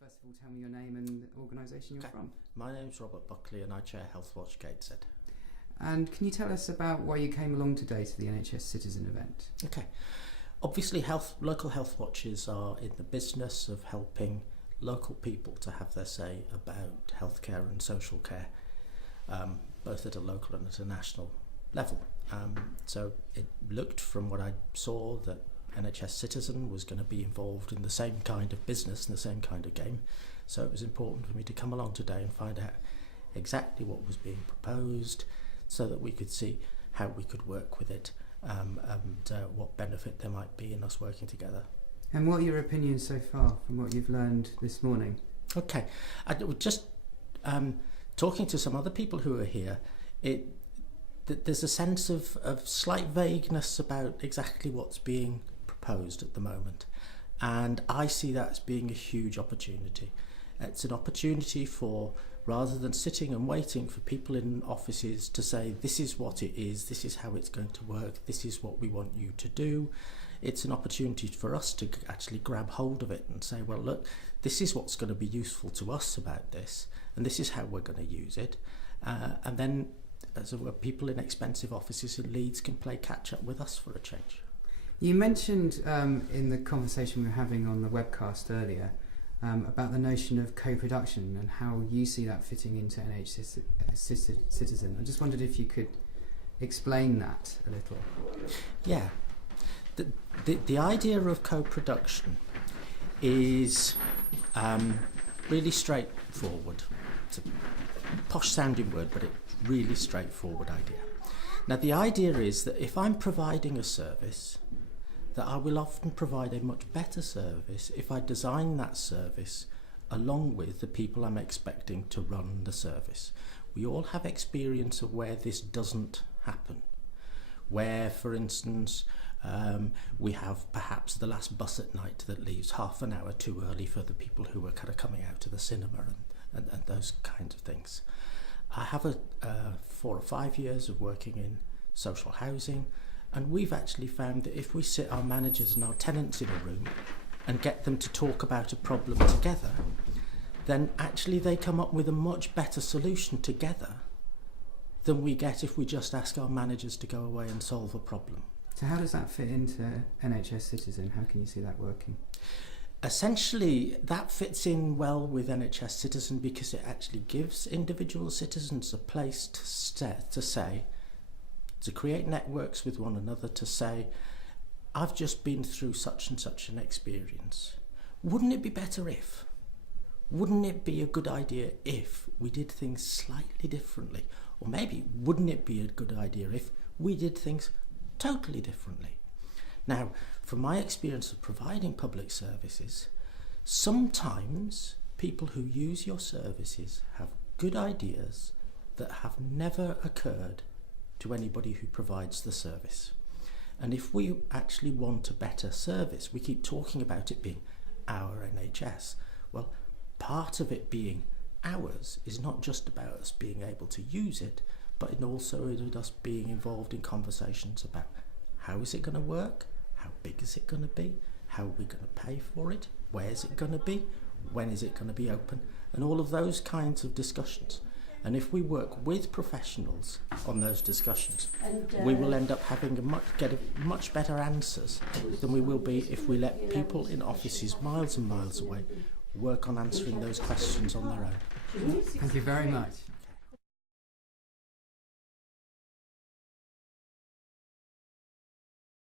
first of all tell me your name and the organisation you're from? My name's Robert Buckley and I chair Healthwatch Gateshead. And can you tell us about why you came along today to the NHS Citizen event? Okay. Obviously, local health watches are in the business of helping local people to have their say about healthcare and social care, both at a local and at a national level. So it looked from what I saw that NHS Citizen was going to be involved in the same kind of business and the same kind of game. So it was important for me to come along today and find out exactly what was being proposed so that we could see how we could work with it and what benefit there might be in us working together. And what are your opinions so far from what you've learned this morning? Okay, I was just talking to some other people who are here. There's a sense of slight vagueness about exactly what's being proposed at the moment, and I see that as being a huge opportunity. It's an opportunity for, rather than sitting and waiting for people in offices to say this is what it is, this is how it's going to work, this is what we want you to do, it's an opportunity for us to actually grab hold of it and say, well, look, this is what's going to be useful to us about this, and this is how we're going to use it. And then, as it were, people in expensive offices in Leeds can play catch up with us for a change. You mentioned in the conversation we were having on the webcast earlier about the notion of co-production and how you see that fitting into NHS Citizen. I just wondered if you could explain that a little. Yeah. The idea of co-production is really straightforward. It's a posh sounding word, but it's a really straightforward idea. Now, the idea is that if I'm providing a service, that I will often provide a much better service if I design that service along with the people I'm expecting to run the service. We all have experience of where this doesn't happen, where, for instance, we have perhaps the last bus at night that leaves half an hour too early for the people who are kind of coming out to the cinema and those kinds of things. I have 4 or 5 years of working in social housing, and we've actually found that if we sit our managers and our tenants in a room and get them to talk about a problem together, then actually they come up with a much better solution together than we get if we just ask our managers to go away and solve a problem. So how does that fit into NHS Citizen? How can you see that working? Essentially, that fits in well with NHS Citizen because it actually gives individual citizens a place to create networks with one another, to say, I've just been through such and such an experience. Wouldn't it be better if? Wouldn't it be a good idea if we did things slightly differently? Or maybe, wouldn't it be a good idea if we did things totally differently? Now, from my experience of providing public services, sometimes people who use your services have good ideas that have never occurred to anybody who provides the service. And if we actually want a better service, we keep talking about it being our NHS. Well, part of it being ours is not just about us being able to use it, but it also is us being involved in conversations about how is it going to work, how big is it going to be, how are we going to pay for it, where is it going to be, when is it going to be open, and all of those kinds of discussions. And if we work with professionals on those discussions, we will end up having much better answers than we will be if we let people in offices miles and miles away work on answering those questions on their own. Thank you very much.